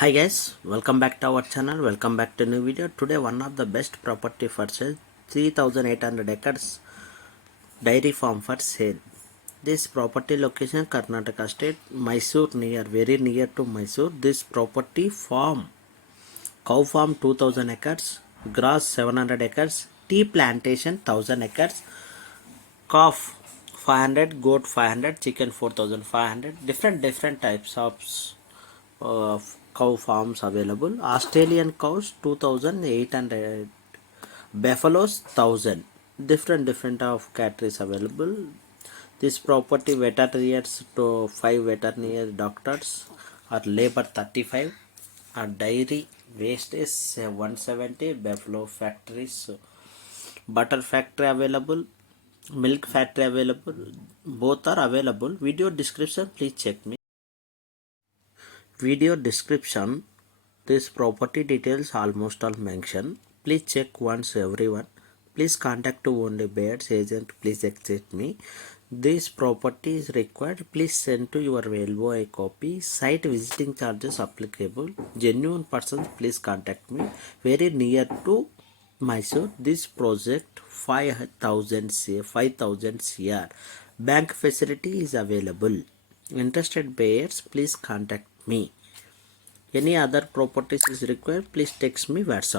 Hi guys, welcome back to our channel. Welcome back to new video. Today one of the best property for sale, 3800 acres dairy farm for sale. This property location Karnataka state, Mysore, very near to Mysore. This property farm, cow farm 2000 acres, grass 700 acres, tea plantation 1000 acres, calf 500, goat 500, chicken 4500. Different types of cow farms available. Australian cows 2800, buffaloes 1000. Different of cattle is available. This property veterinarians to 5 veterinary doctors or labor 35 or dairy waste is 170. Buffalo factories, butter factory available, milk factory available, both are available. Video description, please check me. Video description, this property details almost all mentioned. Please check once everyone. Please contact to only buyers agent. Please accept me. This property is required. Please send to your elbow a copy. Site visiting charges applicable. Genuine persons, please contact me. Very near to Mysore. This project 5000 CR. Bank facility is available. Interested buyers, please contact me. Any other properties is required, please text me WhatsApp.